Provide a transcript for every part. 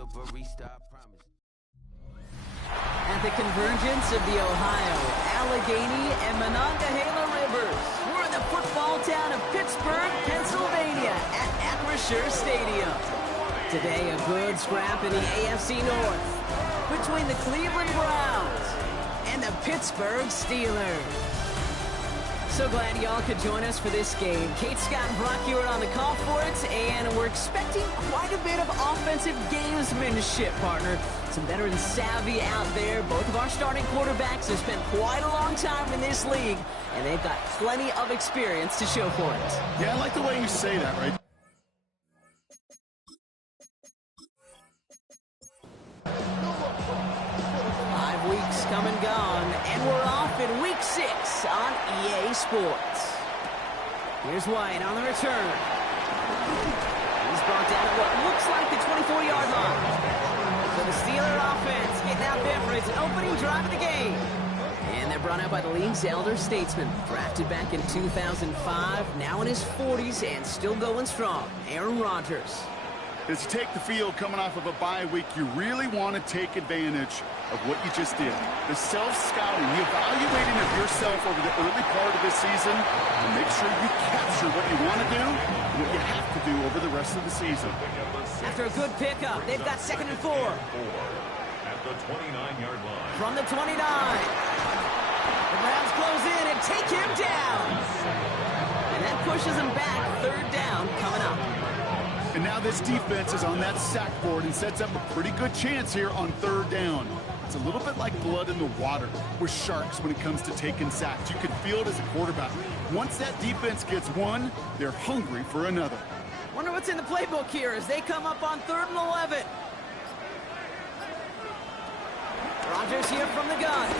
At the convergence of the Ohio, Allegheny, and Monongahela rivers, we're in the football town of Pittsburgh, Pennsylvania, at Acrisure Stadium. Today, a good scrap in the AFC North between the Cleveland Browns and the Pittsburgh Steelers. So glad y'all could join us for this game. Kate, Scott, and Brock here on the call for it, and we're expecting quite a bit of offensive gamesmanship, partner. Some veteran savvy out there. Both of our starting quarterbacks have spent quite a long time in this league, and they've got plenty of experience to show for it. Yeah, I like the way you say that, right? 5 weeks come and gone, and we're off in week 6 on EA Sports. Here's White on the return. He's brought down at what looks like the 24-yard line. So the Steeler offense getting out there for its opening drive of the game. And they're brought out by the league's elder statesman. Drafted back in 2005, now in his 40s and still going strong, Aaron Rodgers. As you take the field coming off of a bye week, you really want to take advantage of what you just did. The self-scouting, the evaluating of yourself over the early part of this season, and make sure you capture what you want to do and what you have to do over the rest of the season. After a good pickup, they've got 2nd and 4. At the 29-yard line. From the 29. The Browns close in and take him down. And that pushes him back. 3rd down coming up. And now this defense is on that sack board and sets up a pretty good chance here on 3rd down. It's a little bit like blood in the water with sharks when it comes to taking sacks. You can feel it as a quarterback. Once that defense gets one, they're hungry for another. Wonder what's in the playbook here as they come up on 3rd and 11. Rodgers here from the gun.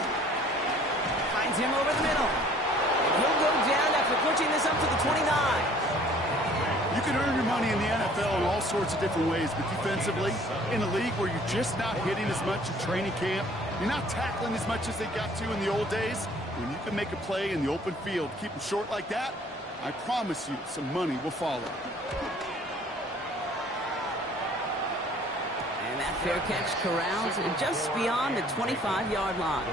Finds him over the middle. And he'll go down after pushing this up to the 29. You can earn your money in the NFL in all sorts of different ways, but defensively, in a league where you're just not hitting as much in training camp, you're not tackling as much as they got to in the old days, when you can make a play in the open field, keep them short like that, I promise you some money will follow. And that fair catch corrals just beyond the 25-yard line.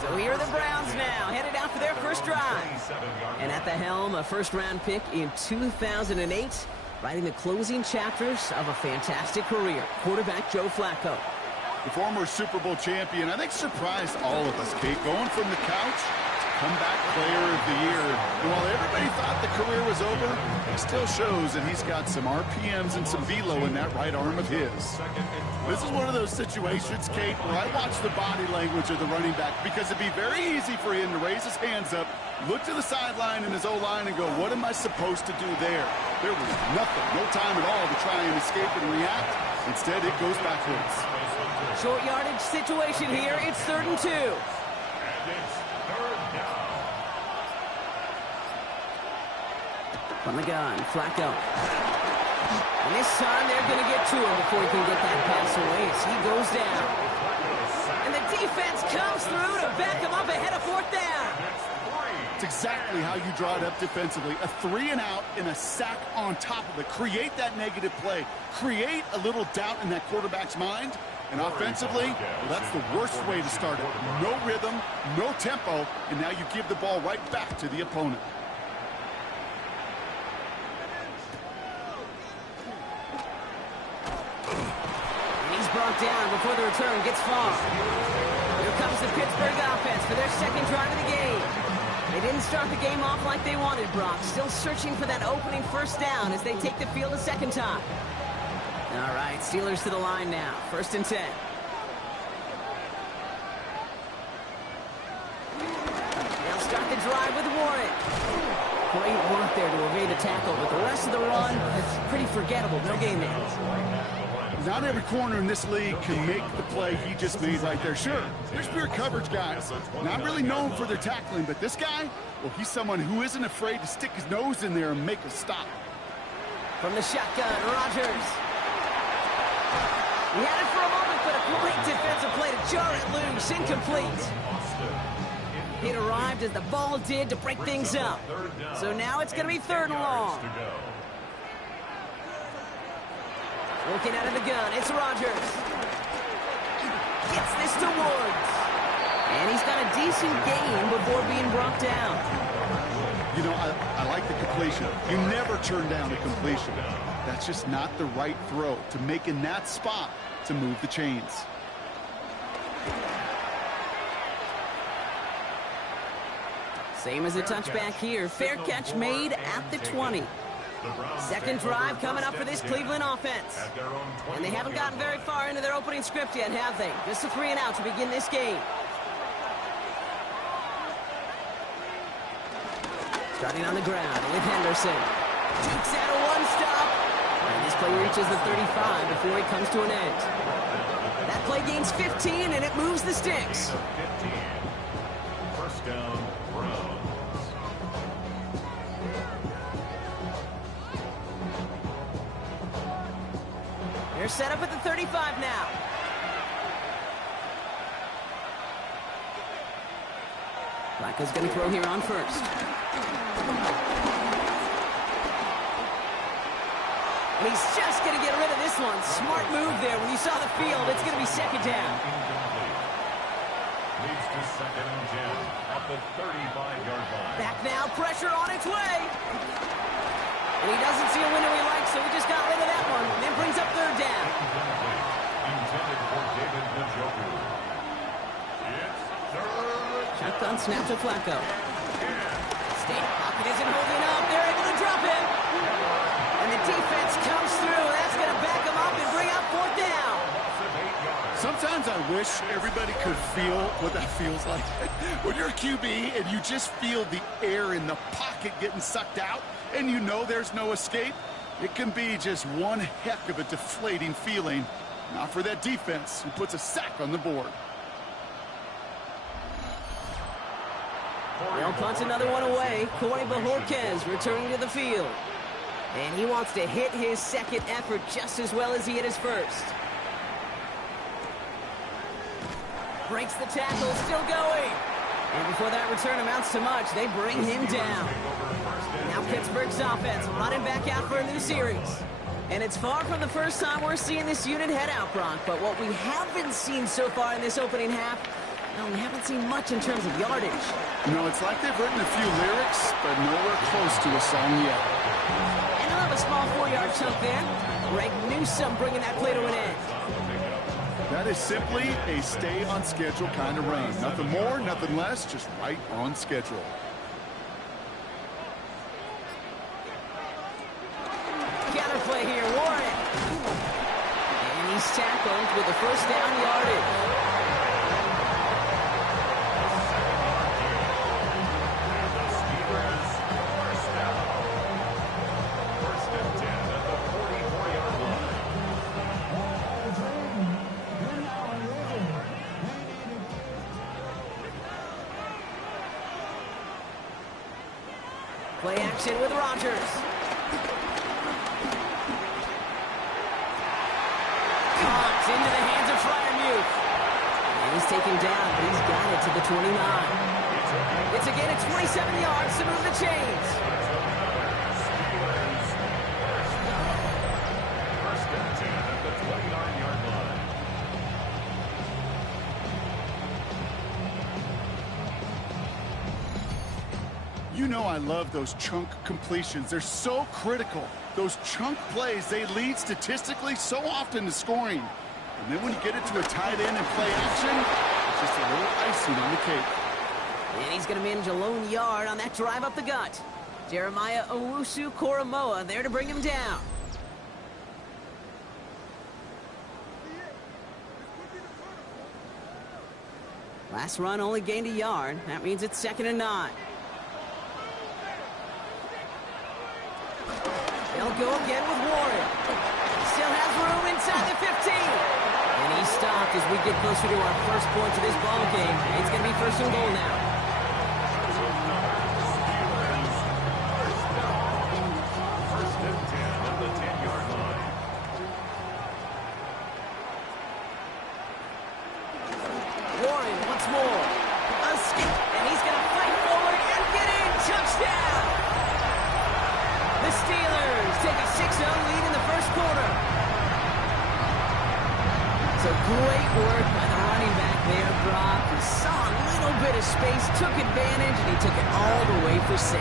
So here are the Browns now, headed out for their first drive. And at the helm, a first-round pick in 2008, writing the closing chapters of a fantastic career, quarterback Joe Flacco. The former Super Bowl champion, I think, surprised all of us, Kate, going from the couch to comeback player of the year. And while everybody thought the career was over, it still shows that he's got some RPMs and some velo in that right arm of his. This is one of those situations, Kate, where I watch the body language of the running back because it'd be very easy for him to raise his hands up, look to the sideline in his O-line and go, what am I supposed to do there? There was nothing, no time at all to try and escape and react. Instead, it goes backwards. Short yardage situation here. It's 3rd and 2. And it's 3rd down. From the gun, Flacco. And this time they're going to get to him before he can get that pass away as he goes down. And the defense comes through to back him up ahead of 4th down. It's exactly how you draw it up defensively. A 3 and out and a sack on top of it. Create that negative play. Create a little doubt in that quarterback's mind. And offensively, well, that's the worst way to start it. No rhythm, no tempo, and now you give the ball right back to the opponent. He's brought down before the return gets far. Here comes the Pittsburgh offense for their 2nd drive of the game. They didn't start the game off like they wanted, Brock. Still searching for that opening 1st down as they take the field a 2nd time. All right, Steelers to the line now. 1st and 10. They'll start the drive with Warren. Great work there to evade the tackle, but the rest of the run is pretty forgettable. No gain there. Not every corner in this league can make the play he just made right there. Sure, there's pure coverage guys. Not really known for their tackling, but this guy, well, he's someone who isn't afraid to stick his nose in there and make a stop. From the shotgun, Rodgers. He had it for a moment, but a great defensive play to jar it loose. Incomplete. It arrived as the ball did to break things up. So now it's going to be 3rd and long. Looking out of the gun, it's Rodgers. Gets this to Woods. And he's got a decent gain before being brought down. You know, I like the completion. You never turn down a completion. That's just not the right throw to make in that spot to move the chains. Same as a touchback here. Fair catch made at the 20. Second drive coming up for this Cleveland offense. And they haven't gotten very far into their opening script yet, have they? Just a 3-and-out to begin this game. Starting on the ground with Henderson. Takes out a one-stop. And this play reaches the 35 before he comes to an end. That play gains 15, and it moves the sticks. 15. First down, Browns. They're set up at the 35 now. Flacco's going to throw here on first. And he's just going to get rid of this one. Smart move there. When you saw the field, it's going to be second down. Leads to second and 10 at the 35-yard line. Back now, pressure on its way. And he doesn't see a window he likes, so he just got rid of that one. And then brings up third down. Intended for David Njoku. It's third. Shotgun snap to Flacco. State pocket isn't holding up. They're able to drop him. And the defense comes through. That's going to back him up and bring up fourth down. Sometimes I wish everybody could feel what that feels like. When you're a QB and you just feel the air in the pocket getting sucked out and you know there's no escape, it can be just one heck of a deflating feeling. Not for that defense who puts a sack on the board. They'll punch another one away. Corey Bajorquez returning to the field. And he wants to hit his second effort just as well as he hit his first. Breaks the tackle, still going. And before that return amounts to much, they bring him down. Now Pittsburgh's offense running back out for a new series. And it's far from the first time we're seeing this unit head out, Brock. But what we haven't seen so far in this opening half, well, we haven't seen much in terms of yardage. You know, it's like they've written a few lyrics, but nowhere close to a song yet. And they'll have a small 4-yard chunk there. Greg Newsome bringing that play to an end. That is simply a stay-on-schedule kind of run. Nothing more, nothing less, just right on schedule. Counterplay here, Warren. And he's tackled with the first down yardage. Play action with Rodgers. Caught into the hands of Freiermuth. And he's taken down, but he's got it to the 29. It's a gain of 27 yards to move the chains. First and 10 at the 29-yard line. You know I love those chunk completions. They're so critical. Those chunk plays, they lead statistically so often to scoring. And then when you get it to a tight end and play action, it's just a little icing on the cake. And he's going to manage a lone yard on that drive up the gut. Jeremiah Owusu-Koramoah there to bring him down. Last run only gained a yard. That means it's 2nd and 9. They'll go again with Warren. Still has room inside the 15. And he's stopped as we get closer to our first point of this ball game. It's going to be 1st and goal now. First and 10 at the 10-yard line. Warren once more. A skip, and he's going to fight forward and get in. Touchdown! The Steelers take a 6-0 lead in the first quarter. So great work by the running back there, Brock. He saw a little bit of space, took advantage, and he took it all the way for 6.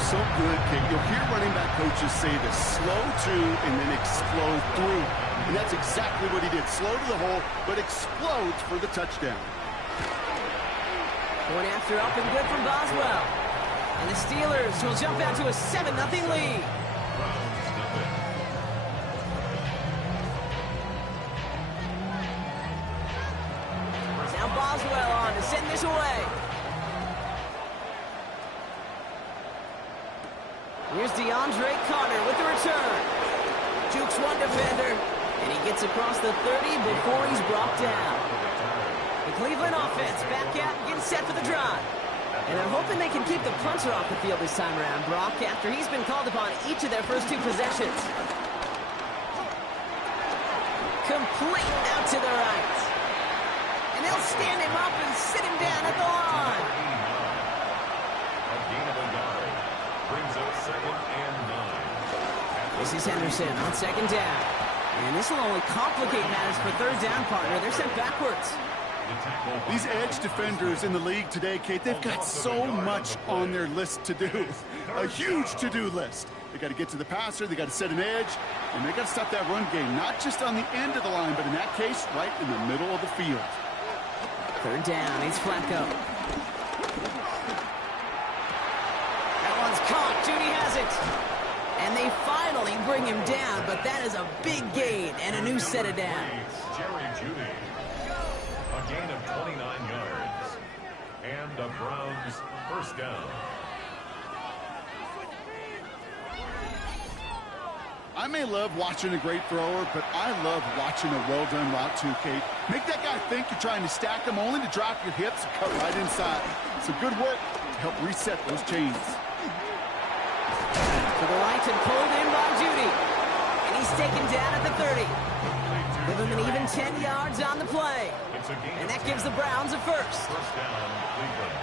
So good, Kate. You'll hear running back coaches say this: slow to and then explode through. And that's exactly what he did. Slow to the hole, but explodes for the touchdown. Point after up and good from Boswell. And the Steelers will jump out to a 7-0 lead. Now Boswell on to send this away. Here's DeAndre Carter with the return. Jukes one defender, and he gets across the 30 before he's brought down. The Cleveland offense back out and getting set for the drive. And they're hoping they can keep the punter off the field this time around, Brock, after he's been called upon each of their first 2 possessions. Complete out to the right. And they'll stand him up and sit him down at the line. A gain of a yard. Brings up 2nd and 9. This is Henderson on 2nd down. And this will only complicate matters for 3rd down, partner. They're sent backwards. These edge defenders in the league today, Kate, they've got so much on their list to do. A huge to-do list. They got to get to the passer, they got to set an edge, and they got to stop that run game, not just on the end of the line, but in that case, right in the middle of the field. 3rd down, it's Flacco. That one's caught, Judy has it. And they finally bring him down, but that is a big gain and a new set of downs. Jerry Judy. A gain of 29 yards. And the Browns' 1st down. I may love watching a great thrower, but I love watching a well-done route too, Kate. Make that guy think you're trying to stack him, only to drop your hips and cut right inside. Some good work to help reset those chains. To the right and pulled in by Judy. And he's taken down at the 30. Give him an even 10 yards on the play. And that gives the Browns a 1st. 1st down, Cleveland.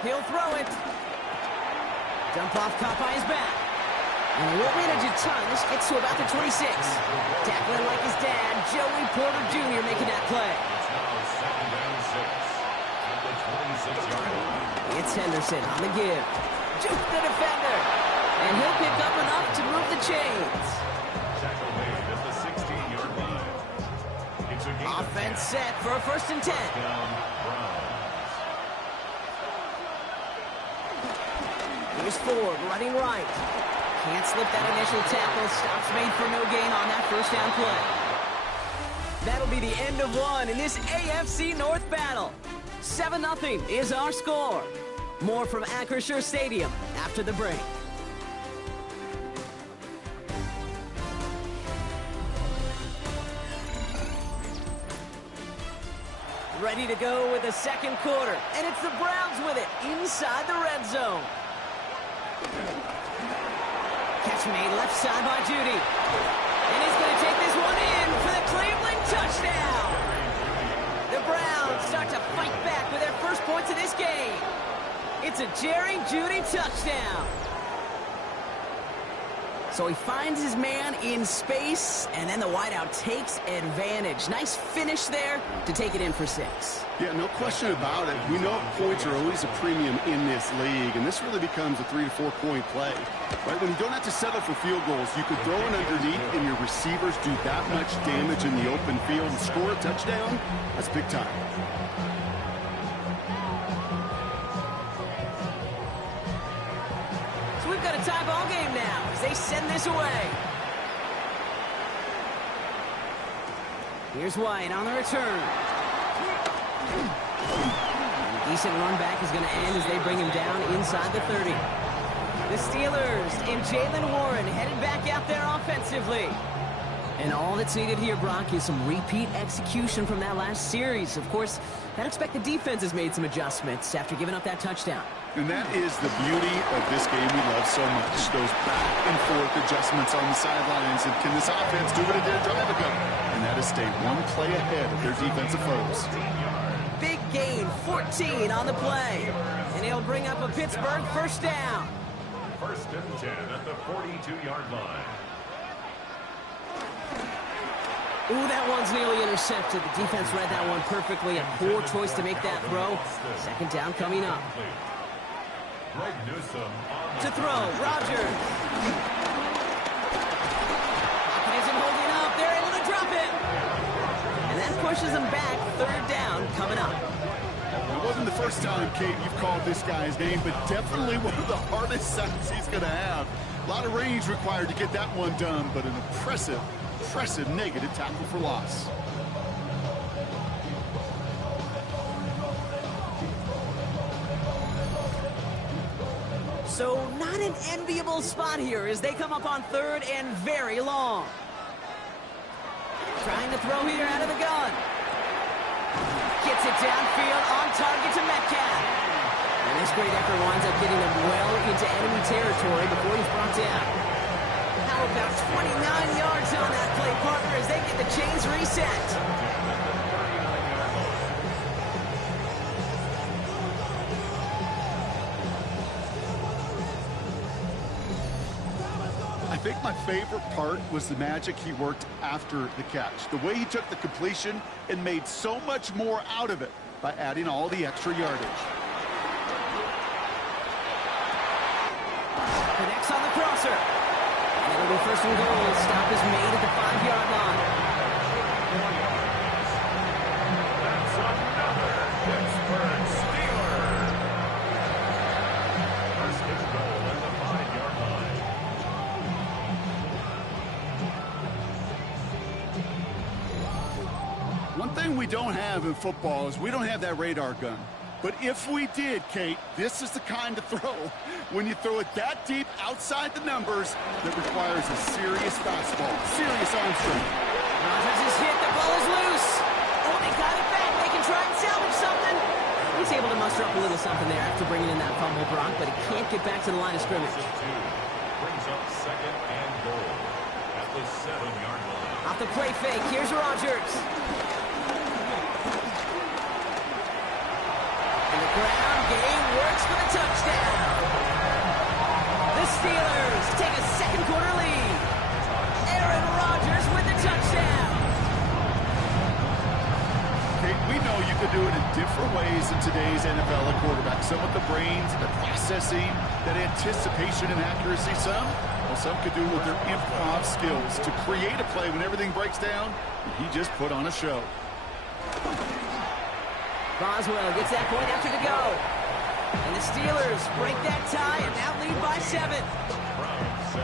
He'll throw it. Dump off caught by his back. And he won't manage a ton. This gets to about the 26. Tackling like his dad, Joey Porter Jr. making that play. It's now 2nd and 6 at the 26-yard line. It's Henderson on the give. Juke the defender. And he'll pick up enough to move the chains. Tackle made at the 16-yard line. It's a gain of Offense 10. set for a 1st and 10. Down, Browns. Here's Ford running right. Can't slip that initial tackle. Stops made for no gain on that 1st down play. That'll be the end of one in this AFC North battle. 7-0 is our score. More from Acrisure Stadium after the break. Ready to go with the 2nd quarter. And it's the Browns with it inside the red zone. Catch made left side by Judy. And he's going to take this one in for the Cleveland touchdown. The Browns start to fight back with their first points of this game. It's a Jerry Judy touchdown. So he finds his man in space, and then the wideout takes advantage. Nice finish there to take it in for 6. Yeah, no question about it. We know points are always a premium in this league, and this really becomes a 3 to 4 point play. Right? When you don't have to settle for field goals, you could throw it underneath, and your receivers do that much damage in the open field and score a touchdown. That's big time. So we've got a tie ball game now as they send this away. Here's White on the return. A decent run back is going to end as they bring him down inside the 30. The Steelers and Jaylen Warren headed back out there offensively. And all that's needed here, Brock, is some repeat execution from that last series. Of course, I'd expect the defense has made some adjustments after giving up that touchdown. And that is the beauty of this game we love so much. Those back and forth adjustments on the sidelines. And can this offense do what it did a drive ago? And that is stay one play ahead of their defensive foes. Big gain, 14 on the play. And he'll bring up a Pittsburgh 1st down. 1st and 10 at the 42-yard line. Ooh, that one's nearly intercepted. The defense read that one perfectly. A poor choice to make that throw. Second down coming up. To throw, Rodgers. Pocket isn't holding up. They're able to drop it. And that pushes them back. Third down coming up. It wasn't the first time, Kate, you've called this guy's name, but definitely one of the hardest sacks he's going to have. A lot of range required to get that one done, but an impressive negative tackle for loss. So not an enviable spot here as they come up on third and very long. Trying to throw here out of the gun. Gets it downfield on target to Metcalf. And this great effort winds up getting them well into enemy territory before he's brought down. How about 29 yards on that play, partner, as they get the chains reset. I think my favorite part was the magic he worked after the catch. The way he took the completion and made so much more out of it by adding all the extra yardage. Connects on the crosser. And it'll be first and goal. Stop is made at the 5-yard line. That's another Pittsburgh Steeler. First and goal at the 5-yard line. One thing we don't have in football is we don't have that radar gun. But if we did, Kate, this is the kind of throw when you throw it that deep outside the numbers that requires a serious fastball, serious arm strength. Rodgers is hit. The ball is loose. Oh, they got it back. They can try and salvage something. He's able to muster up a little something there after bringing in that fumble, Brock, but he can't get back to the line of scrimmage. Brings up second and goal at the 7-yard line. Off the play fake, here's Rodgers. And the ground game works for the touchdown. The Steelers take a second-quarter lead. Aaron Rodgers with the touchdown. Kate, we know you can do it in different ways in today's NFL at quarterback. Some with the brains, the processing, that anticipation and accuracy. Some could do it with their improv skills to create a play when everything breaks down. He just put on a show. Boswell gets that point after the go. And the Steelers break that tie and now lead by 7. Browns 7.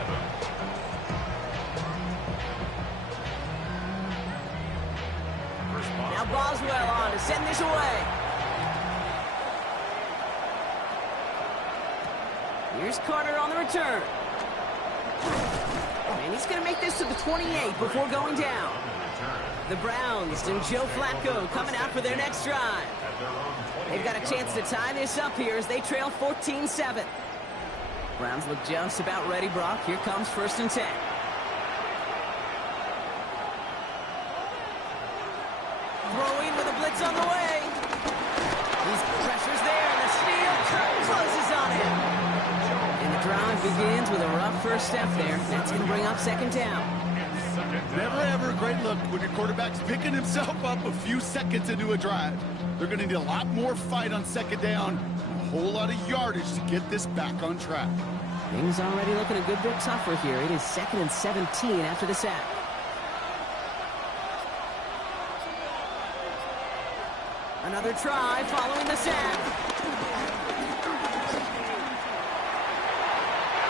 Now Boswell on to send this away. Here's Carter on the return. And he's going to make this to the 28 before going down. The Browns and Joe Flacco coming out for their next drive. They've got a chance to tie this up here as they trail 14-7. Browns look just about ready, Brock. Here comes 1st and 10. Throwing with a blitz on the way. His pressure's there, and the steal closes on him. And the drive begins with a rough first step there. That's going to bring up 2nd down. Never ever a great look when your quarterback's picking himself up a few seconds into a drive. They're going to need a lot more fight on 2nd down, a whole lot of yardage to get this back on track. Things already looking a good bit tougher here. It is 2nd and 17 after the sack. Another try following the sack.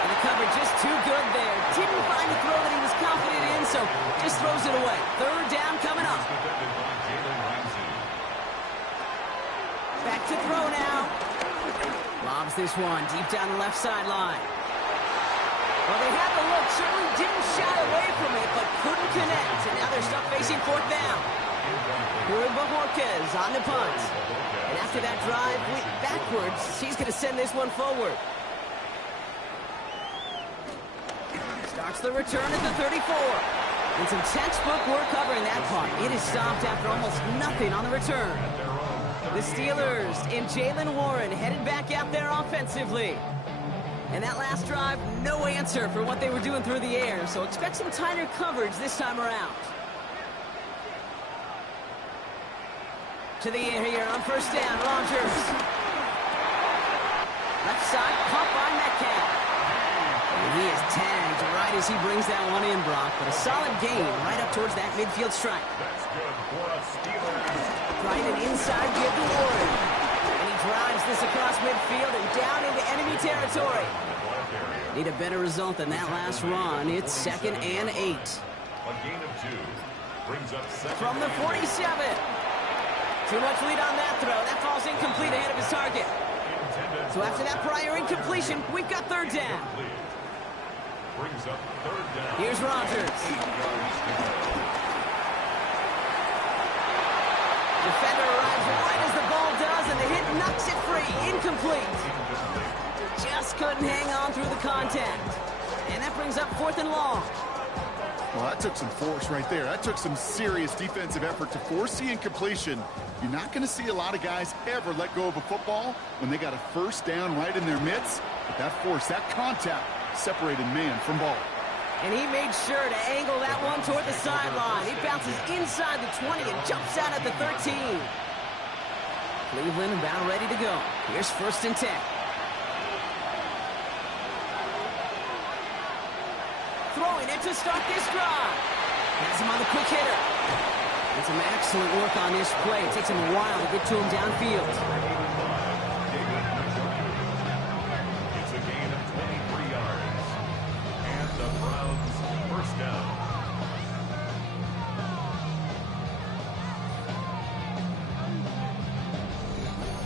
And the coverage just too good there. Didn't find the throw that he was confident in, so just throws it away. 3rd down coming up. Back to throw now. Lobs this one deep down the left sideline. Well, they had the look, certainly didn't shy away from it, but couldn't connect. And now they're stuck facing 4th down. Bajorquez on the punt. And after that drive went backwards, he's going to send this one forward. Starts the return at the 34. And some textbook work covering that punt. It is stopped after almost nothing on the return. The Steelers and Jaylen Warren headed back out there offensively. And that last drive, no answer for what they were doing through the air. So expect some tighter coverage this time around. To the air here on first down, Rodgers. Left side, caught by Metcalf. And he is tagged right as he brings that one in, Brock. But a solid gain right up towards that midfield strike. That's good for a Steelers. Right and inside give to Warren. And he drives this across midfield and down into enemy territory. Need a better result than that last run. It's 2nd and 8. A gain of 2 brings up 2nd From the 47. Too much lead on that throw. That falls incomplete ahead of his target. So after that prior incompletion, we've got 3rd down. Brings up 3rd down. Here's Rodgers. Defender arrives right as the ball does, and the hit knocks it free. Incomplete. Just couldn't hang on through the contact. And that brings up 4th and long. Well, that took some force right there. That took some serious defensive effort to force the incompletion. You're not going to see a lot of guys ever let go of a football when they got a 1st down right in their midst. But that force, that contact, separated man from ball. And he made sure to angle that one toward the sideline. He bounces inside the 20 and jumps out at the 13. Cleveland about ready to go. Here's 1st and 10. Throwing it to start this drive. Has him on the quick hitter. And some excellent work on this play. It takes him a while to get to him downfield. It's a gain of 23 yards. And the Browns 1st down.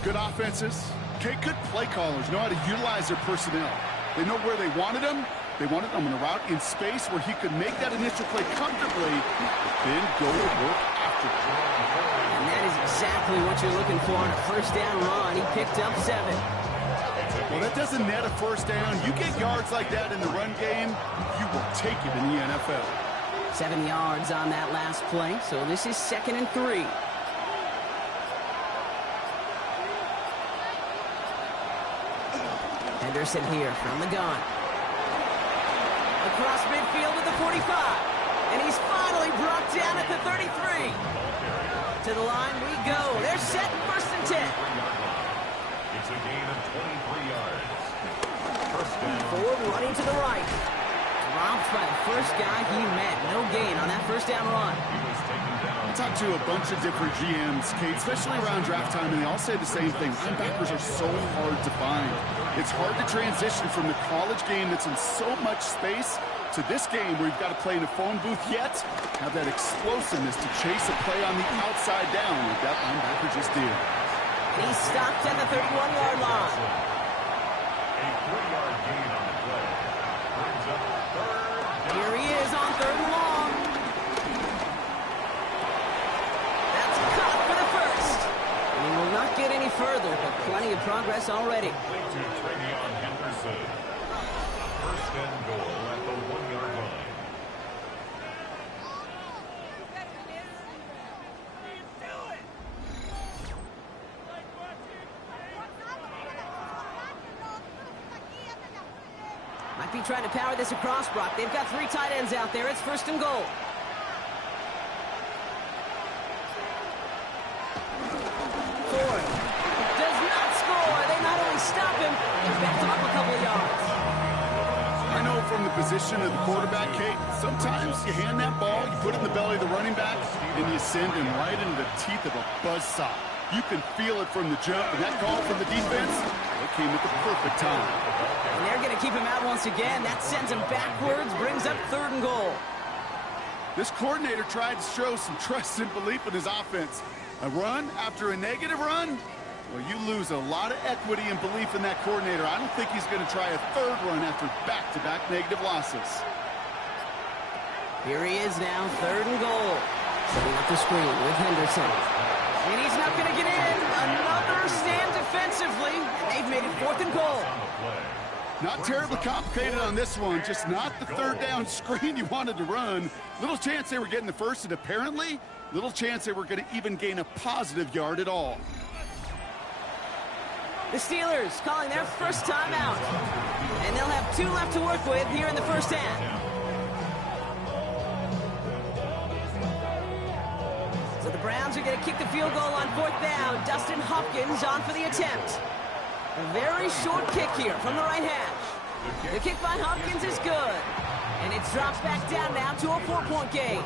Good offenses. Okay, good play callers know how to utilize their personnel. They know where they wanted them. They wanted him on a route in space where he could make that initial play comfortably, but then go to work after. And that is exactly what you're looking for on a 1st down run. He picked up 7. Well, that doesn't net a 1st down. You get yards like that in the run game, you will take it in the NFL. 7 yards on that last play, so this is 2nd and 3. Henderson here from the gun. Across midfield to the 45. And he's finally brought down at the 33. To the line we go. They're set 1st and 10. It's a gain of 23 yards. 1st down. Ford running to the right. Dropped by the first guy he met. No gain on that 1st down run. He was taken down. I talked to a bunch of different GMs, Kate, especially around draft time, and they all say the same thing. Linebackers are so hard to find. It's hard to transition from the college game that's in so much space to this game where you've got to play in a phone booth, yet have that explosiveness to chase a play on the outside down like that linebacker just did. He's stopped at the 31-yard line. A 3-yard gain on the play. Brings up 3rd down. Here he is on 3rd and long. That's caught for the 1st. And he will not get any further, but plenty of progress already. Complete to Travion Henderson. A 1st and goal at the 1-yard line. Might be trying to power this across, Brock. They've got 3 tight ends out there. It's 1st and goal. Ford does not score. They not only stop him, they backed him up a couple of yards. I know from the position of the quarterback, Kate, sometimes you hand that ball, you put it in the belly of the running back, and you send him right into the teeth of a buzzsaw. You can feel it from the jump, and that call from the defense, it came at the perfect time. And they're going to keep him out once again. That sends him backwards, brings up 3rd and goal. This coordinator tried to show some trust and belief in his offense. A run after a negative run? Well, you lose a lot of equity and belief in that coordinator. I don't think he's going to try a 3rd run after back-to-back negative losses. Here he is now, 3rd and goal. Setting up the screen with Henderson. And he's not going to get in. Another stand defensively. And they've made it 4th and goal. Not terribly complicated on this one. Just not the 3rd down screen you wanted to run. Little chance they were getting the 1st, and apparently, little chance they were going to even gain a positive yard at all. The Steelers calling their first time out. And they'll have 2 left to work with here in the 1st half. So the Browns Browns are going to kick the field goal on 4th down. Dustin Hopkins on for the attempt. A very short kick here from the right hash. The kick by Hopkins is good. And it drops back down now to a 4-point game.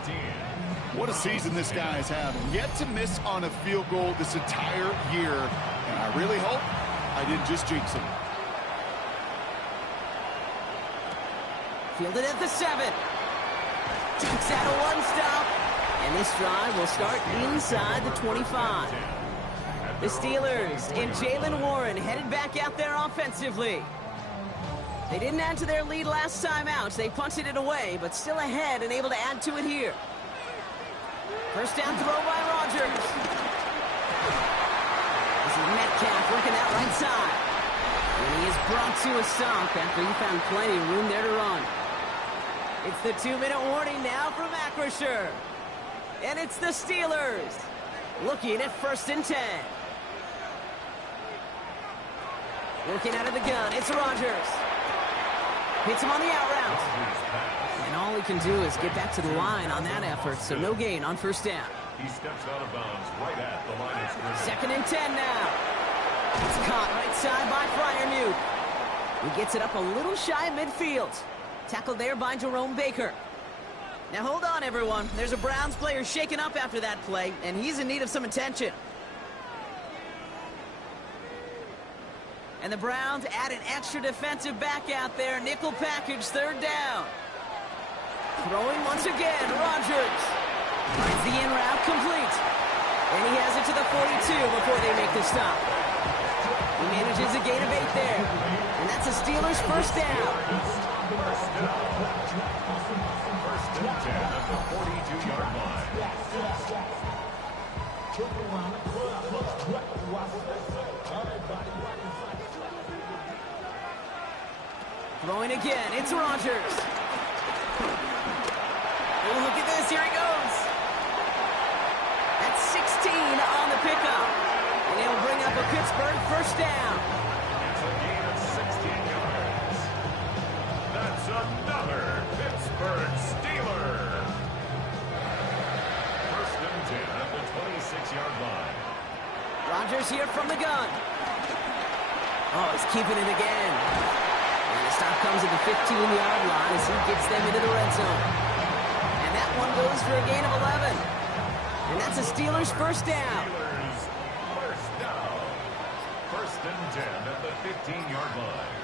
What a season this guy is having. Yet to miss on a field goal this entire year. And I really hope I didn't just jinx him. Fielded at the 7. Takes out a one-stop. And this drive will start inside the 25. The Steelers and Jaylen Warren headed back out there offensively. They didn't add to their lead last time out. They punted it away, but still ahead and able to add to it here. First down throw by Rodgers. This is Metcalf working that right side. And he is brought to a stop after he found plenty of room there to run. It's the 2-minute warning now from Acrisure. And it's the Steelers looking at 1st and 10. Working out of the gun, it's Rodgers. Hits him on the out route. And all he can do is get back to the line on that effort, so no gain on 1st down. He steps out of bounds right at the line of scrimmage. 2nd and 10 now. It's caught right side by Freiermuth. He gets it up a little shy of midfield. Tackled there by Jerome Baker. Now hold on, everyone. There's a Browns player shaken up after that play, and he's in need of some attention. And the Browns add an extra defensive back out there. Nickel package, 3rd down. Throwing once again, Rodgers. Finds the in route complete. And he has it to the 42 before they make the stop. He manages a gain of 8 there. And that's a Steelers' 1st down. First and 10 at the 42-yard line. Throwing again, it's Rodgers. Oh, look at this, here he goes. That's 16 on the pickup. And he'll bring up a Pittsburgh 1st down. It's a gain of 16 yards. That's another Pittsburgh Steeler. 1st and 10 at the 26-yard line. Rodgers here from the gun. Oh, he's keeping it again. And the stop comes at the 15-yard line as he gets them into the red zone. And that one goes for a gain of 11. And that's a Steelers' 1st down. Steelers 1st down. 1st and 10 at the 15-yard line.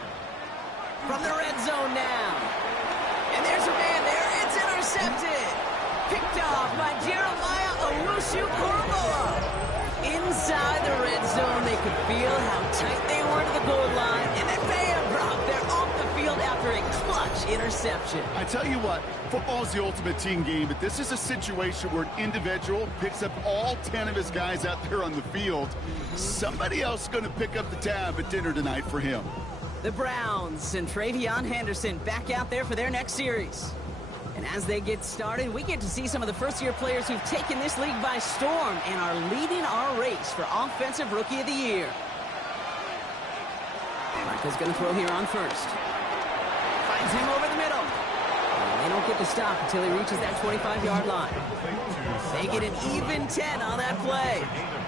From the red zone now. And there's a man there. It's intercepted. Picked off by Jeremiah Owusu-Koramoah. Inside the red zone, they could feel how tight they were to the goal line. And then bam, drop. They're off the field after a clutch interception. I tell you what, football is the ultimate team game, but this is a situation where an individual picks up all 10 of his guys out there on the field. Somebody else is going to pick up the tab at dinner tonight for him. The Browns and Travion Henderson back out there for their next series. And as they get started, we get to see some of the first-year players who've taken this league by storm and are leading our race for Offensive Rookie of the Year. Michael's going to throw here on 1st. Finds him over the middle. And they don't get to stop until he reaches that 25-yard line. They get an even 10 on that play.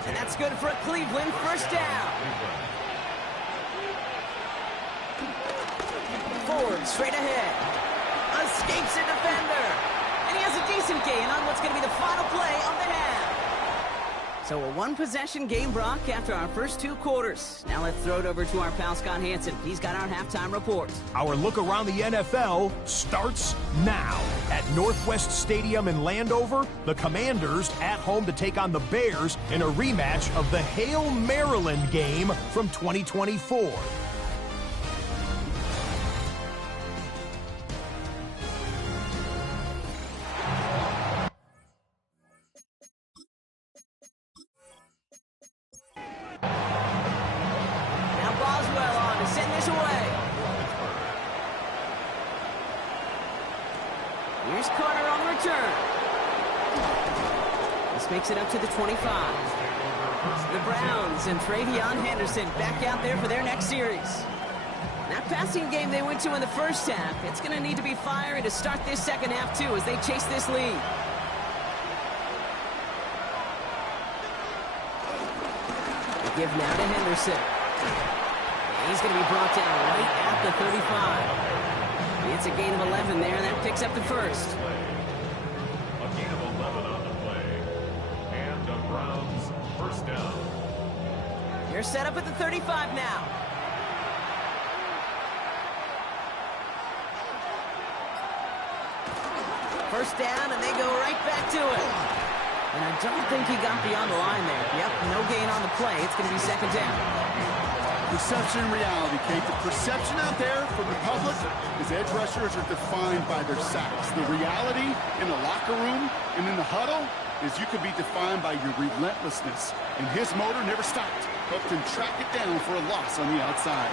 And that's good for a Cleveland 1st down. Ford straight ahead. Escapes a defender. And he has a decent gain on what's going to be the final play of the half. So a one-possession game, Brock, after our first 2 quarters. Now let's throw it over to our pal Scott Hansen. He's got our halftime report. Our look around the NFL starts now. At Northwest Stadium in Landover, the Commanders at home to take on the Bears in a rematch of the Hale, Maryland game from 2024. Here's Carter on the return. This makes it up to the 25. The Browns and Travion Henderson back out there for their next series. That passing game they went to in the first half, it's going to need to be fiery to start this second half too as they chase this lead. Give now to Henderson. He's going to be brought down right at the 35. It's a gain of 11 there. That picks up the first. A gain of 11 on the play. And the Browns first down. They're set up at the 35 now. First down, and they go right back to it. And I don't think he got beyond the line there. Yep, no gain on the play. It's going to be second down. Perception and reality, Kate. The perception out there from the public is edge rushers are defined by their sacks. The reality in the locker room and in the huddle is you could be defined by your relentlessness. And his motor never stopped. Helped him track it down for a loss on the outside.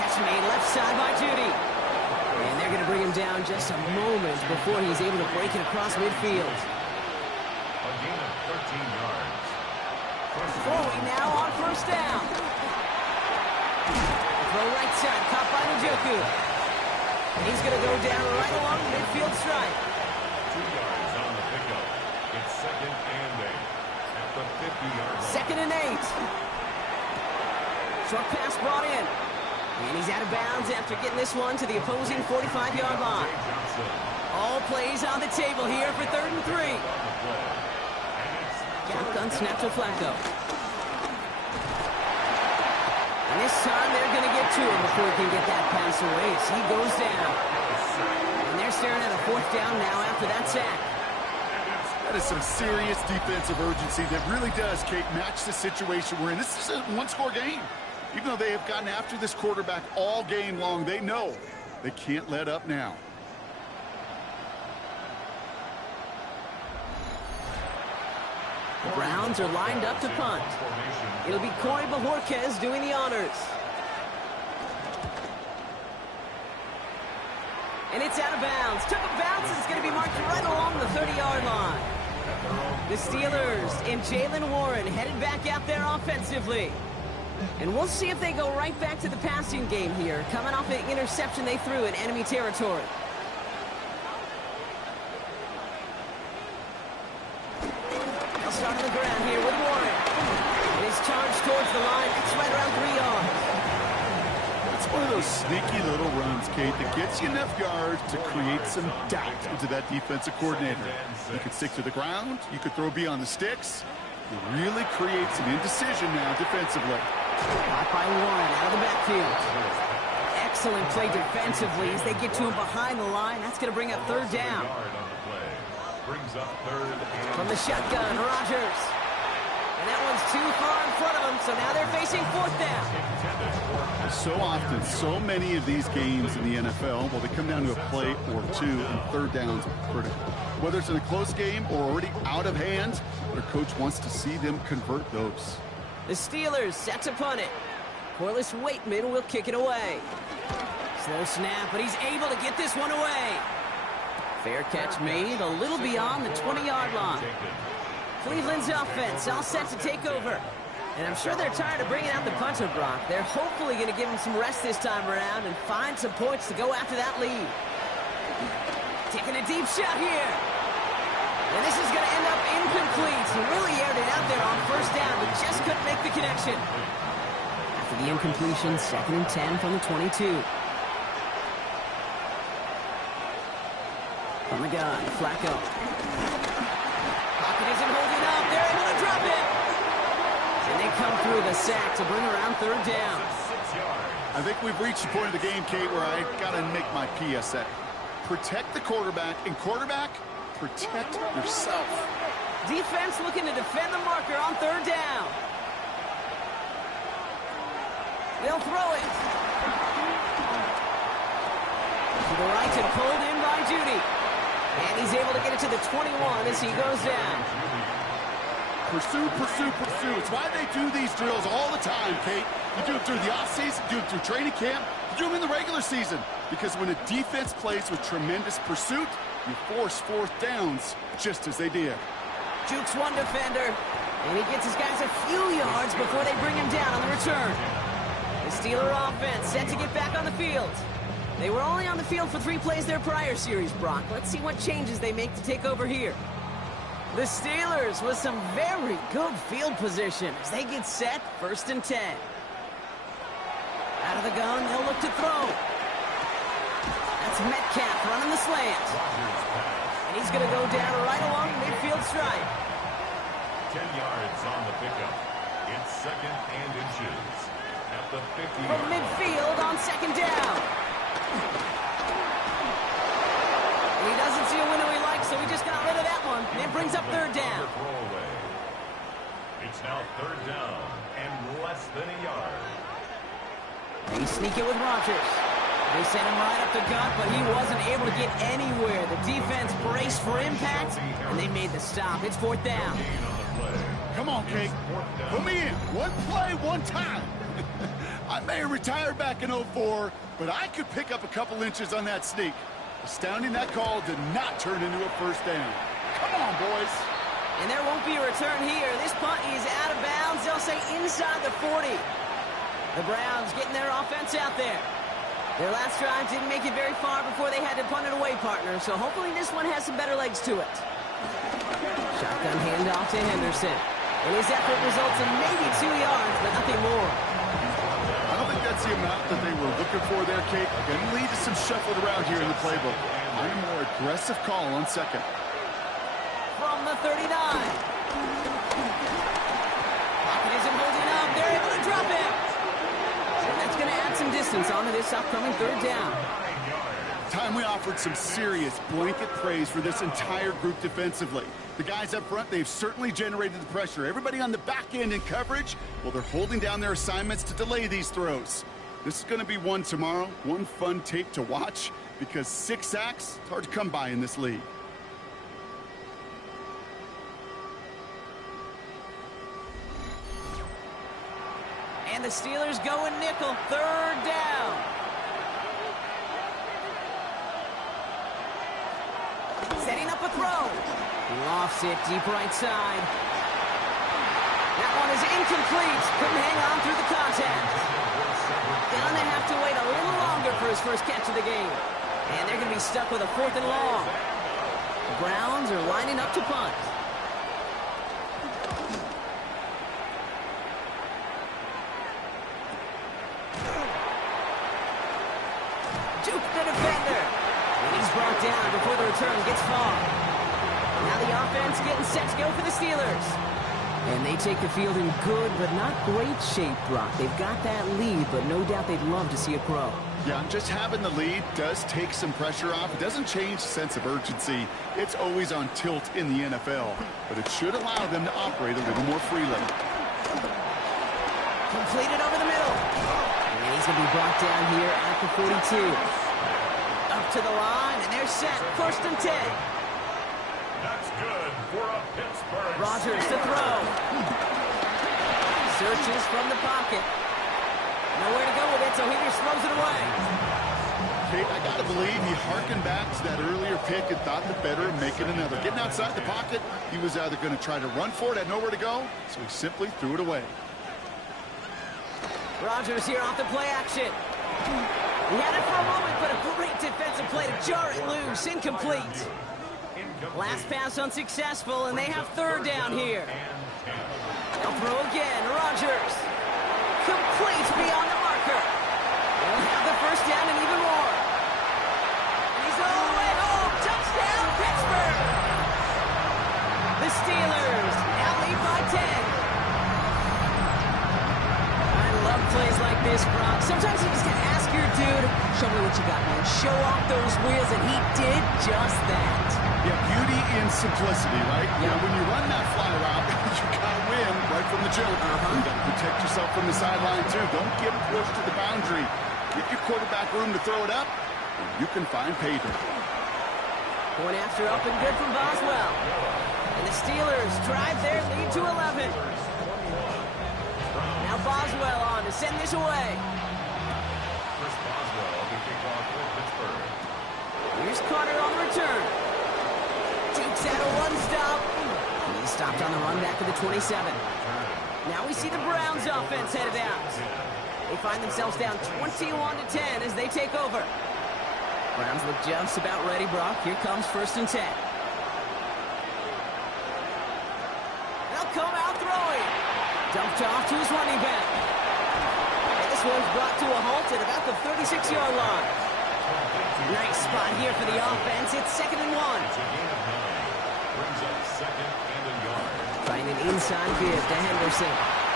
Catch made left side by Judy. And they're going to bring him down just a moment before he's able to break it across midfield. A gain of 13 yards. Throwing now on first down. Throw right side, caught by Njoku. And he's going to go down right along the midfield stripe. 2 yards on the pickup. It's second and 8 at the 50-yard line. Second and 8. Short pass brought in. And he's out of bounds after getting this one to the opposing 45-yard line. All plays on the table here for 3rd and 3. Shotgun snap to Flacco. And this time they're going to get to him before he can get that pass away as he goes down. And they're staring at a 4th down now after that sack. That is some serious defensive urgency that really does, Kate, match the situation we're in. This is a one-score game. Even though they have gotten after this quarterback all game long, they know they can't let up now. The Browns are lined up to punt. It'll be Corey Bajorquez doing the honors. And it's out of bounds. Took a bounce and it's going to be marked right along the 30-yard line. The Steelers and Jaylen Warren headed back out there offensively. And we'll see if they go right back to the passing game here, coming off an interception they threw in enemy territory. They'll start on the ground here with Warren. It is charged towards the line. It's right around 3 yards. It's one of those sneaky little runs, Kate, that gets you enough yards to create some doubt into that defensive coordinator. You could stick to the ground. You could throw beyond the sticks. It really creates an indecision now defensively. Caught by Warren out of the backfield. Excellent play defensively as they get to him behind the line. That's going to bring up 3rd down. From the shotgun, Rodgers. And that one's too far in front of them, so now they're facing 4th down. So often, so many of these games in the NFL, well, they come down to a play or two, and 3rd downs are critical. Whether it's in a close game or already out of hand, their coach wants to see them convert those. The Steelers set to punt it. Corliss Waitman will kick it away. Slow snap, but he's able to get this one away. Fair catch made a little beyond the 20-yard line. Cleveland's offense all set to take over. And I'm sure they're tired of bringing out the punter, Brock. They're hopefully going to give him some rest this time around and find some points to go after that lead. Taking a deep shot here. And this is going to end up incomplete. He really aired it out there on 1st down, but just couldn't make the connection. After the incompletion, 2nd and 10 from the 22. From the gun, Flacco. Pocket isn't holding up. They're able to drop it. And they come through the sack to bring around 3rd down. I think we've reached the point of the game, Kate, where I got to make my PSA. Protect the quarterback, and quarterback, protect yourself. Defense looking to defend the marker on 3rd down. They'll throw it. To the right and pulled in by Judy. And he's able to get it to the 21 as he goes down. Pursue, pursue, pursue. It's why they do these drills all the time, Kate. You do it through the offseason, you do it through training camp, you do them in the regular season. Because when a defense plays with tremendous pursuit, you force 4th downs just as they did. Jukes one defender, and he gets his guys a few yards before they bring him down on the return. The Steeler offense set to get back on the field. They were only on the field for 3 plays their prior series, Brock. Let's see what changes they make to take over here. The Steelers with some very good field position as they get set, 1st and 10. Out of the gun, they'll look to throw. That's Metcalf running the slant. And he's going to go down right along midfield stripe. 10 yards on the pickup. It's 2nd and inches at the 50. From midfield on 2nd down. He doesn't see a window he likes, so he just got rid of that one. And it brings up 3rd down. It's now 3rd down and less than a yard. They sneak it with Rodgers. They sent him right up the gut, but he wasn't able to get anywhere. The defense braced for impact, and they made the stop. It's 4th down. Come on, Kate. Put me in. One play, one time. I may have retired back in 04, but I could pick up a couple inches on that sneak. Astounding that call did not turn into a 1st down. Come on, boys. And there won't be a return here. This punt is out of bounds. They'll say inside the 40. The Browns getting their offense out there. Their last drive didn't make it very far before they had to punt it away, partner. So hopefully this one has some better legs to it. Shotgun handoff to Henderson. And his effort results in maybe 2 yards, but nothing more. I don't think that's the amount that they were looking for there, Kate. Going to lead to some shuffling around here in the playbook. And a more aggressive call on 2nd. From the 39. Pocket isn't holding up. They're able to drop it. And that's going to add some distance onto this upcoming 3rd down. Time we offered some serious blanket praise for this entire group defensively. The guys up front, they've certainly generated the pressure. Everybody on the back end in coverage, well, they're holding down their assignments to delay these throws. This is going to be one tomorrow, one fun tape to watch, because 6 sacks, it's hard to come by in this league. And the Steelers go in nickel, 3rd down. Setting up a throw. Lofts it deep right side. That one is incomplete. Couldn't hang on through the contact. Gonna have to wait a little longer for his first catch of the game. And they're going to be stuck with a 4th and long. The Browns are lining up to punt. Juke the defender. And he's brought down before the return gets far. Now the offense getting set to go for the Steelers. And they take the field in good but not great shape, Brock. They've got that lead, but no doubt they'd love to see it grow. Yeah, just having the lead does take some pressure off. It doesn't change the sense of urgency. It's always on tilt in the NFL, but it should allow them to operate a little more freely. Completed over the middle. And he's going to be brought down here at the 42. Up to the line, and they're set. 1st and 10. That's good for a Pittsburgh. Rodgers to throw. Searches from the pocket. Nowhere to go with it, so he just throws it away. Kate, I got to believe he harkened back to that earlier pick and thought the better of making another. Getting outside the pocket, he was either going to try to run for it, had nowhere to go, so he simply threw it away. Rodgers here off the play action. He had it for a moment, but a great defensive play to jar it loose. Incomplete. Last pass unsuccessful, and they have 3rd down here. They'll throw again. Rodgers. Complete beyond the marker. They'll have the 1st down and even more. And he's all the way home. Touchdown, Pittsburgh. The Steelers now lead by 10. I love plays like this, Brock. Sometimes you just gotta ask your dude, show me what you got, man. Show off those wheels, and he did just that. Yeah, beauty in simplicity, right? Yeah. You know, when you run that fly route, you gotta win right from the jump. You gotta protect yourself from the sideline, too. Don't get pushed to the boundary. Give your quarterback room to throw it up, and you can find pay dirt. Point after up and good from Boswell. And the Steelers drive their lead to 11. Now Boswell on to send this away. Chris Boswell to kick off for Pittsburgh. Here's Carter on the return. Jukes out a one-stop. He's stopped on the run back to the 27. Now we see the Browns offense headed out. They find themselves down 21-10 as they take over. Browns look just about ready, Brock. Here comes 1st and 10. come out throwing. Dumped off to his running back. And this one's brought to a halt at about the 36-yard line. Nice spot here for the offense. It's 2nd and 1. Brings up 2nd and a yard. Trying an inside give to Henderson.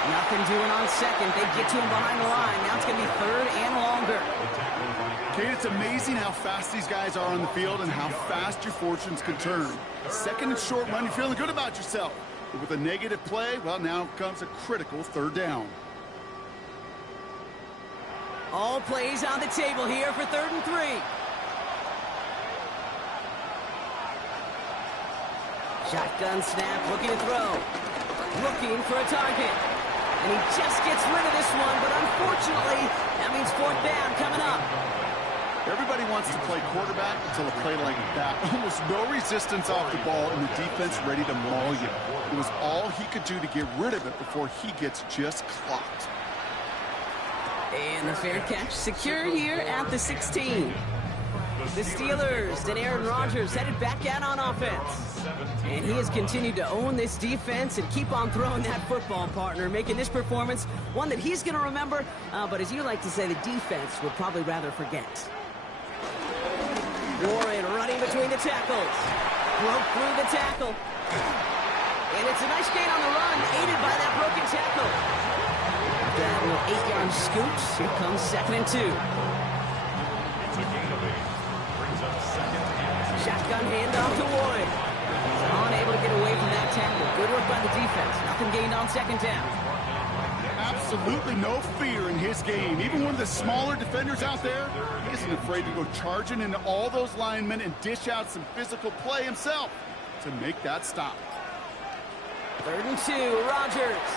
Nothing doing on 2nd. They get to him behind the line. Now it's going to be 3rd and longer. Kate, it's amazing how fast these guys are on the field and how fast your fortunes can turn. 2nd and short run, you're feeling good about yourself. But with a negative play, well, now comes a critical 3rd down. All plays on the table here for 3rd and 3. Shotgun snap, looking to throw. Looking for a target. And he just gets rid of this one, but unfortunately, that means 4th down coming up. Everybody wants to play quarterback until a play like that. Almost no resistance off the ball and the defense ready to maul you. It was all he could do to get rid of it before he gets just clocked. And the fair catch secure here at the 16. The Steelers and Aaron Rodgers headed back out on offense. And he has continued to own this defense and keep on throwing that football, partner, making this performance one that he's going to remember, but as you like to say, the defense would probably rather forget. Warren running between the tackles. Broke through the tackle. And it's a nice gain on the run, aided by that broken tackle. After that little 8-yard scooch, here comes 2nd and 2. It's a gain of 8. Brings up 2nd and 2. Shotgun handoff to Warren. He's unable to get away from that tackle. Good work by the defense. Nothing gained on 2nd down. Absolutely no fear in his game. Even one of the smaller defenders out there, he isn't afraid to go charging into all those linemen and dish out some physical play himself to make that stop. 3rd and 2, Rodgers.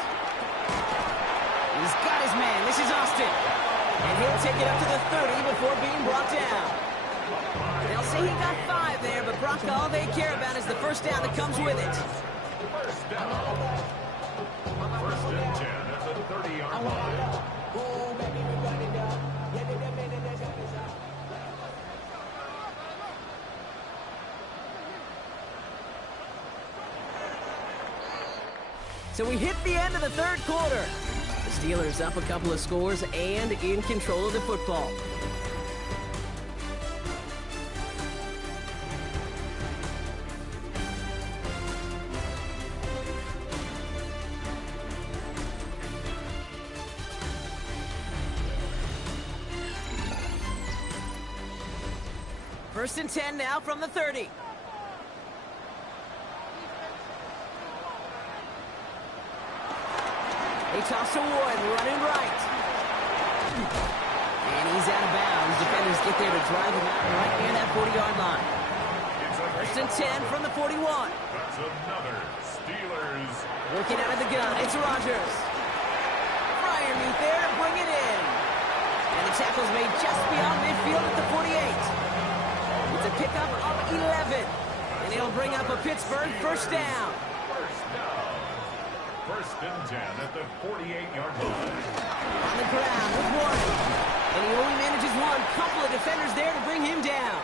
He's got his man. This is Austin. And he'll take it up to the 30 before being brought down. They'll say he got 5 there, but Brock, all they care about is the 1st down that comes with it. 1st down. 1st and 10 at the 30-yard line. So we hit the end of the 3rd quarter. The Steelers up a couple of scores and in control of the football. First and 10 now from the 30. They toss to Ward, running right. And he's out of bounds. Defenders get there to drive him out right near that 40-yard line. First and 10 from the 41. That's another Steelers. Working out of the gun, it's Rodgers. Fryer meet there to bring it in. And the tackle's made just beyond midfield at the 48. It's a pickup of 11. And it'll bring up a Pittsburgh 1st down. 1st and 10 at the 48-yard line. On the ground with Warren. And he only manages one. Couple of defenders there to bring him down.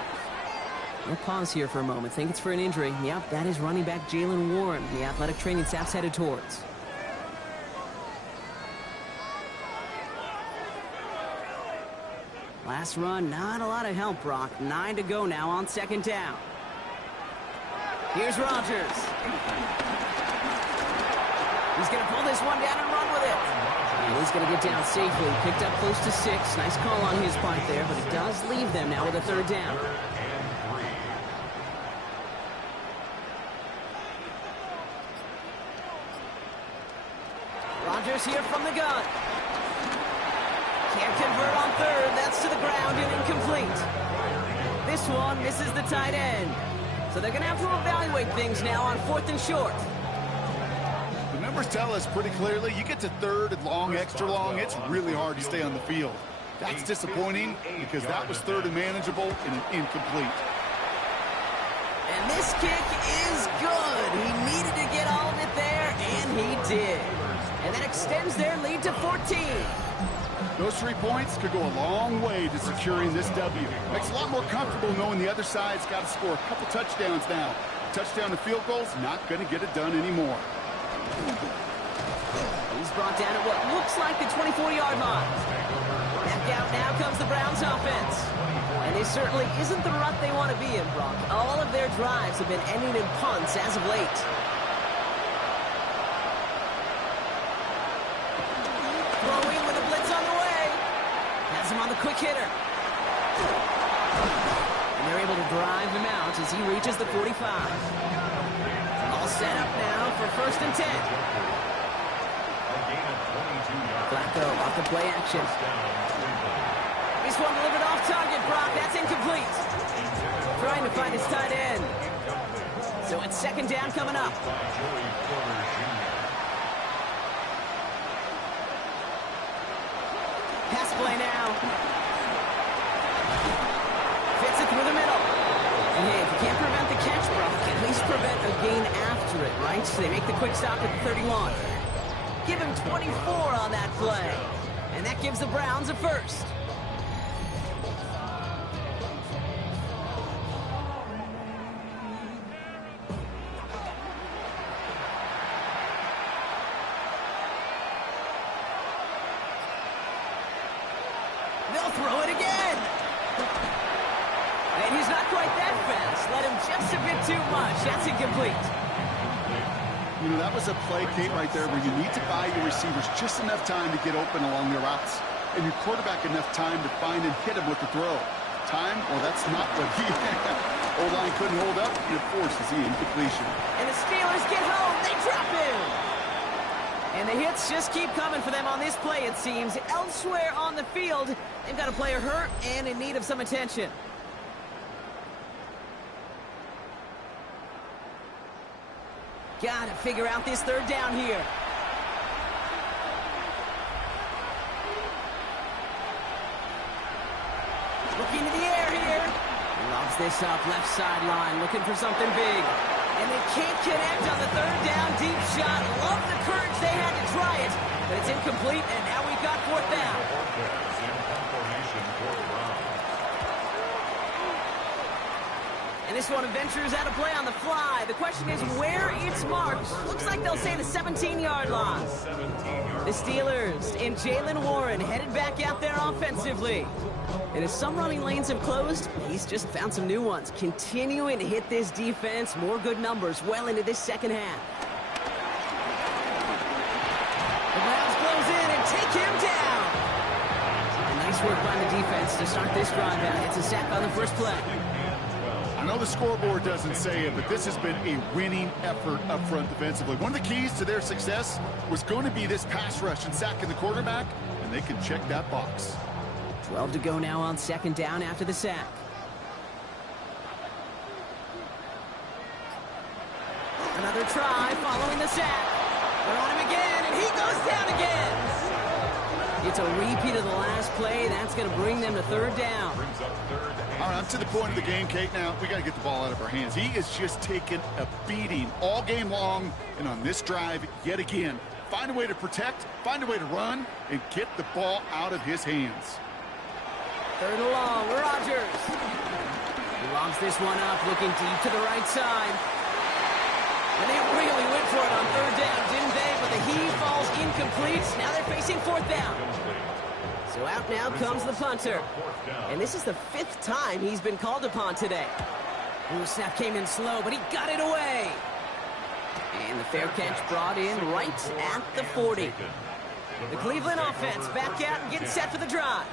We'll pause here for a moment. Think it's for an injury. Yep, that is running back Jalen Warren, the athletic training staff's headed towards. Last run, not a lot of help, Brock. 9 to go now on 2nd down. Here's Rodgers. He's going to pull this one down and run with it. And he's going to get down safely. Picked up close to 6. Nice call on his part there, but it does leave them now with a 3rd down. Rodgers here from the gun. Can't convert on 3rd. That's to the ground and incomplete. This one misses the tight end. So they're going to have to evaluate things now on 4th and short. The numbers tell us pretty clearly, you get to 3rd and long, extra long, it's really hard to stay on the field. That's disappointing because that was 3rd and manageable and an incomplete. And this kick is good. He needed to get all of it there, and he did. And that extends their lead to 14. Those 3 points could go a long way to securing this W. Makes it a lot more comfortable knowing the other side's got to score a couple touchdowns now. Touchdown to field goals, not going to get it done anymore. He's brought down at what looks like the 24-yard line. Back out now comes the Browns offense. And this certainly isn't the rut they want to be in, Brock. All of their drives have been ending in punts as of late. Throwing with a blitz on the way. Has him on the quick hitter. And they're able to drive him out as he reaches the 45. All set up now for 1st and 10. Flacco off the play action. This one delivered off target, Brock. That's incomplete. Trying to find his tight end. So it's 2nd down coming up. Pass play now. Fits it through the middle. And hey, if you can't prevent the catch, Brock, at least prevent a gain after it, right? So they make the quick stop at the 31. Give him 24 on that play. And that gives the Browns a 1st. They'll throw it again. And he's not quite that fast. Let him just a bit too much. That's incomplete. You know, that was a play, Kate, right there where you need to buy your receivers just enough time to get open along their routes. And your quarterback enough time to find and hit him with the throw. Time? Well, that's not what he had. O-line couldn't hold up, and it forces the incompletion. And the Steelers get home. They drop him. And the hits just keep coming for them on this play, it seems. Elsewhere on the field, they've got a player hurt and in need of some attention. Gotta figure out this 3rd down here. Looking to the air here. Lobs this up, left sideline, looking for something big. And they can't connect on the 3rd down deep shot. Love the courage they had to try it, but it's incomplete, and now we've got 4th down. And this one ventures out of play on the fly. The question is where it's marked. Looks like they'll say the 17-yard line. The Steelers and Jaylen Warren headed back out there offensively. And as some running lanes have closed, he's just found some new ones. Continuing to hit this defense. More good numbers well into this 2nd half. The Browns close in and take him down. And nice work by the defense to start this drive out. It's a sack on the 1st play. I know the scoreboard doesn't say it, but this has been a winning effort up front defensively. One of the keys to their success was going to be this pass rush and sacking the quarterback, and they can check that box. 12 to go now on 2nd down after the sack. Another try following the sack. They're on him again, and he goes down again. It's a repeat of the last play. That's going to bring them to 3rd down. All right, I'm to the point of the game, Kate. Now, we got to get the ball out of our hands. He is just taking a beating all game long, and on this drive, yet again, find a way to protect, find a way to run, and get the ball out of his hands. 3rd and long, Rodgers. He lobs this one up, looking deep to the right side. And they really went for it on 3rd down, didn't they? But the heave falls incomplete. Now they're facing 4th down. So out now comes the punter. And this is the 5th time he's been called upon today. Ooh, snap came in slow, but he got it away. And the fair catch brought in right at the 40. The Cleveland offense back out and getting set for the drive.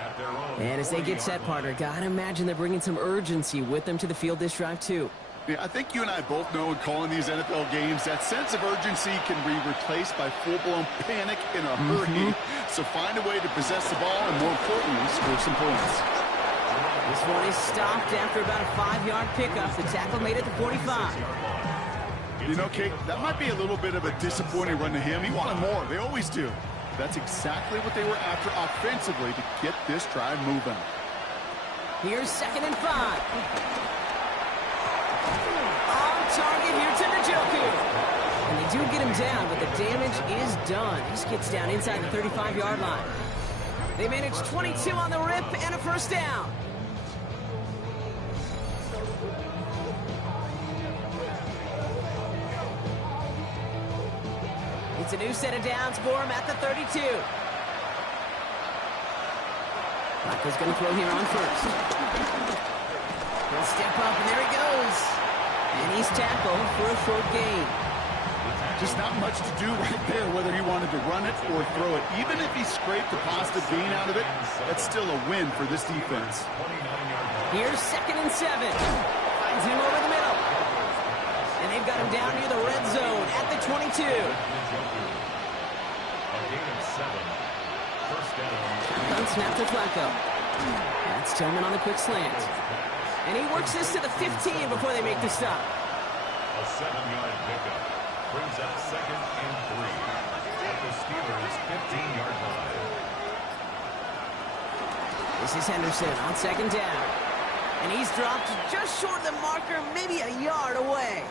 And as they get set, partner, gotta imagine they're bringing some urgency with them to the field this drive, too. Yeah, I think you and I both know in calling these NFL games that sense of urgency can be replaced by full-blown panic in a hurry. So find a way to possess the ball and, more importantly, score some points. This one is stopped after about a 5-yard pickup. The tackle made it to 45. You know, Kate, that might be a little bit of a disappointing run to him. He wanted more. They always do. That's exactly what they were after offensively to get this drive moving. Here's 2nd and 5. On target here to Njoku. And they do get him down, but the damage is done. He just gets down inside the 35-yard line. They manage 22 on the rip and a 1st down. It's a new set of downs for him at the 32. Flacco's going to throw here on first. He'll step up, and there he goes. And he's tackled for a short gain. Just not much to do right there, whether he wanted to run it or throw it. Even if he scraped a positive gain out of it, that's still a win for this defense. Here's 2nd and 7. Finds him over the middle. And they've got him down near the red zone at the 22. Snap to Flacco. That's Tillman on the quick slant. And he works this to the 15 before they make the stop. A 7-yard pickup brings up 2nd and 3 at the Steelers' 15-yard line. This is Henderson on 2nd down. And he's dropped just short of the marker, maybe a yard away.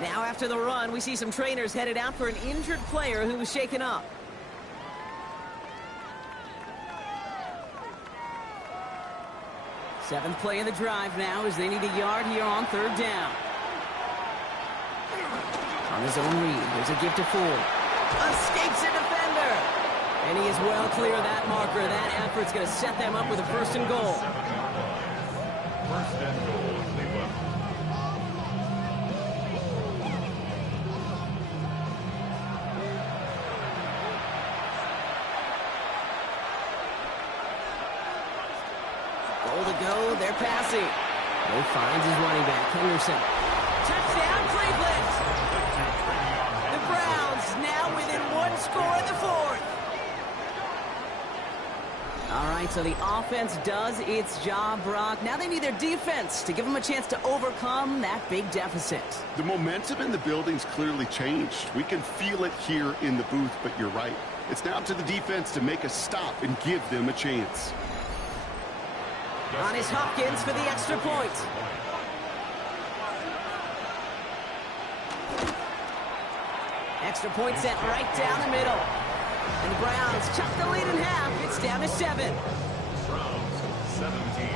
Now after the run, we see some trainers headed out for an injured player who was shaken up. Seventh play of the drive now as they need a yard here on 3rd down. On his own read, there's a give to Ford. Escapes a defender. And he is well clear of that marker. That effort's going to set them up with a 1st and goal. 1st and goal, Cleveland. Goal to go, they're passing. He finds his running back, Henderson. Touchdown, Cleveland! The Browns now within 1 score in the 4th. All right, so the offense does its job, Brock. Now they need their defense to give them a chance to overcome that big deficit. The momentum in the building's clearly changed. We can feel it here in the booth, but you're right. It's now up to the defense to make a stop and give them a chance. On is Hopkins for the extra point. Extra point set right down the middle. And the Browns chuck the lead in half. It's down to 7. Browns 17.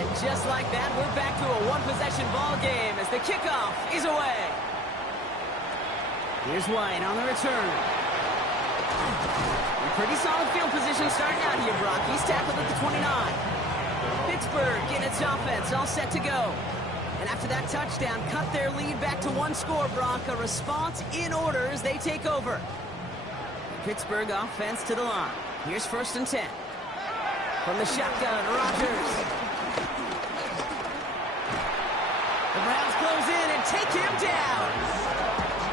And just like that, we're back to a one-possession ball game as the kickoff is away. Here's White on the return. Pretty solid field position starting out here, Brock. He's tackled at the 29. Pittsburgh in its offense, all set to go. And after that touchdown, cut their lead back to 1 score, Brock. A response in order as they take over. Pittsburgh offense to the line. Here's 1st and 10. From the shotgun, Rodgers. The Browns close in and take him down.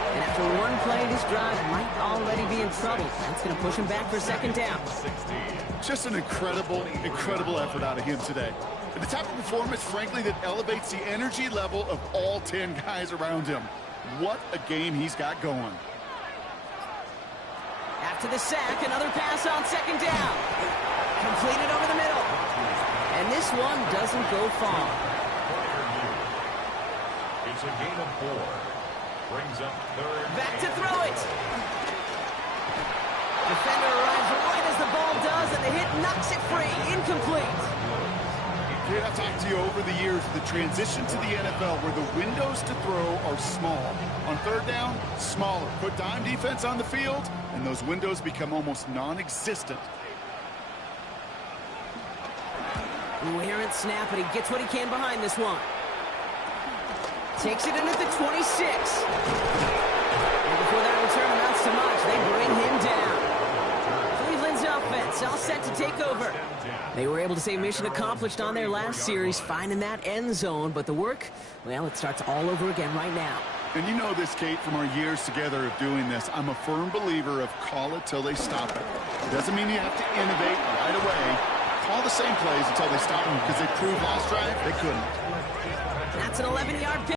And after one play, this drive might already be in trouble. That's going to push him back for 2nd down. Just an incredible effort out of him today. And the type of performance, frankly, that elevates the energy level of all 10 guys around him. What a game he's got going. After the sack, another pass on 2nd down. Completed over the middle. And this one doesn't go far. It's a gain of 4. Brings up 3rd. Back to throw it. Defender arrives right as the ball does, and the hit knocks it free. Incomplete. Kid, I've talked to you over the years, the transition to the NFL where the windows to throw are small. On 3rd down, smaller. Put dime defense on the field, and those windows become almost non-existent. Ooh, errant snap, but he gets what he can behind this one. Takes it in at the 26. And before that return amounts to much, they bring him down. Cleveland's offense all set to take over. They were able to say mission accomplished on their last series, finding that end zone. But the work, well, it starts all over again right now. And you know this, Kate, from our years together of doing this. I'm a firm believer of call it till they stop it. It doesn't mean you have to innovate right away. Call the same plays until they stop them because they proved last drive they couldn't. That's an 11-yard pick.